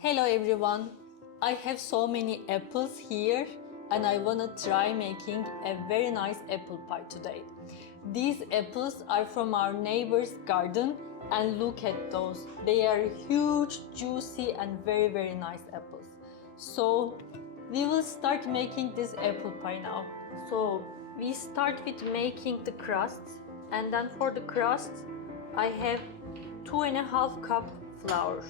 Hello everyone! I have so many apples here and I wanna try making a very nice apple pie today. These apples are from our neighbor's garden and look at those. They are huge, juicy and very nice apples. So we will start making this apple pie now. So we start with making the crust, and then for the crust I have 2.5 cup flour.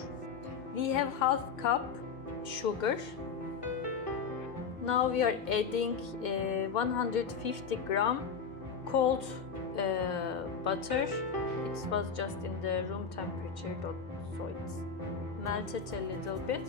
We have half cup sugar. Now we are adding 150 gram cold butter. It was just in the room temperature, so it's melted a little bit.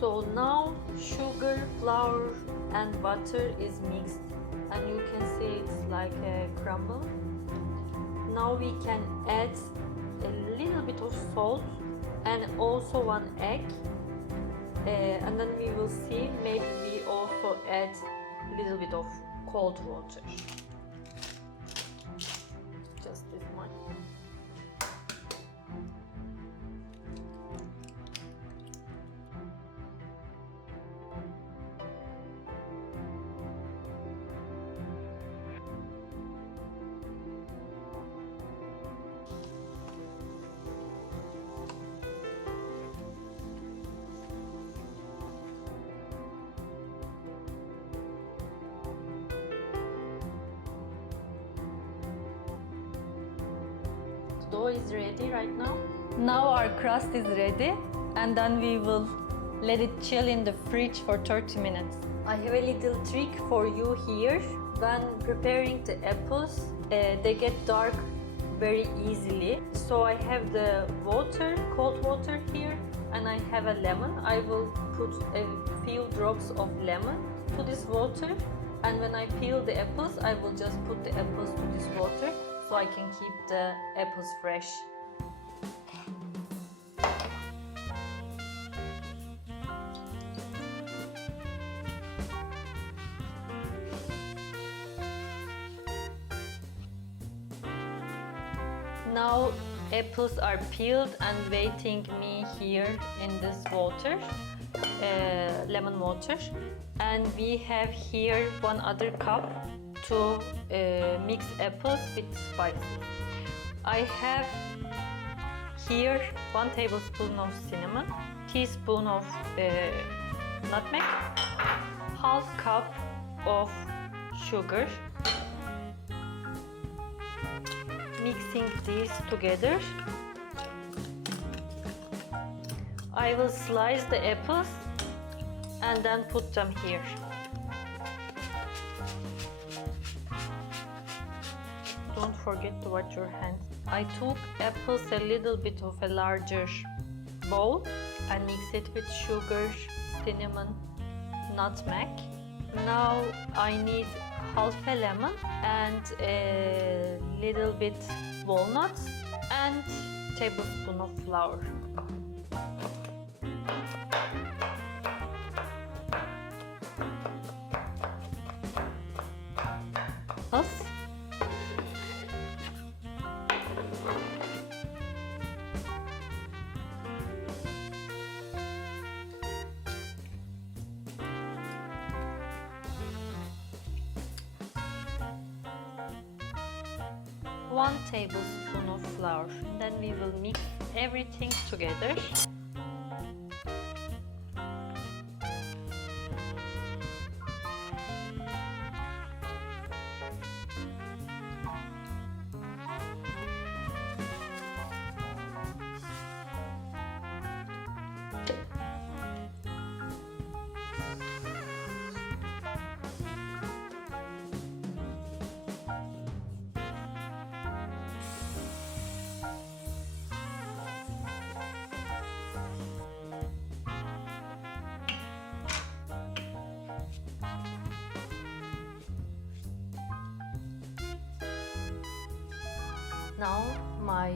So now sugar, flour and butter is mixed and you can see it's like a crumble. Now we can add a little bit of salt and also 1 egg, and then we will see, maybe we also add a little bit of cold water. Just this much. Dough is ready right now. Now our crust is ready and then we will let it chill in the fridge for 30 minutes. I have a little trick for you here. When preparing the apples, they get dark very easily. So I have the water, cold water here, and I have a lemon. I will put a few drops of lemon to this water, and when I peel the apples, I will just put the apples to this water, so I can keep the apples fresh. Now apples are peeled and waiting me here in this water, lemon water, and we have here 1 other cup to mix apples with spices. I have here 1 tablespoon of cinnamon, teaspoon of nutmeg, half cup of sugar. Mixing these together, I will slice the apples and then put them here. Don't forget to wash your hands. I took apples a little bit of a larger bowl and mix it with sugar, cinnamon, nutmeg. Now I need half a lemon and a little bit walnuts and tablespoon of flour. One tablespoon of flour. Then we will mix everything together. Now my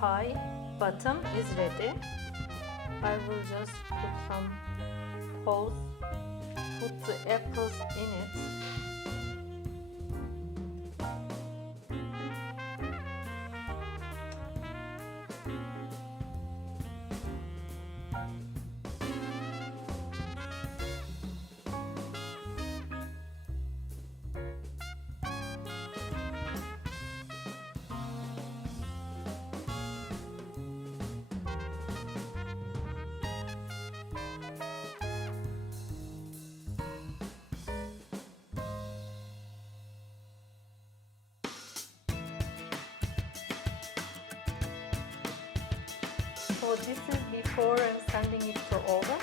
pie bottom is ready. I will just put some holes, put the apples in it. So this is before I'm sending it to oven.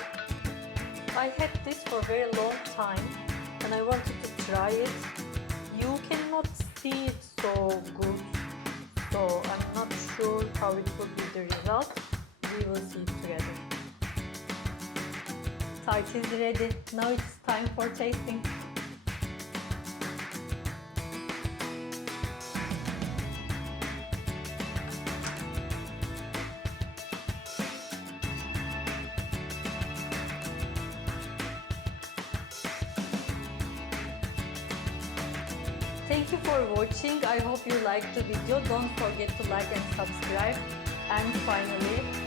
I had this for a very long time and I wanted to try it. You cannot see it so good, so I'm not sure how it will be the result. We will see it together. Tart is ready. Now it's time for tasting. Thank you for watching. I hope you liked the video. Don't forget to like and subscribe. And finally,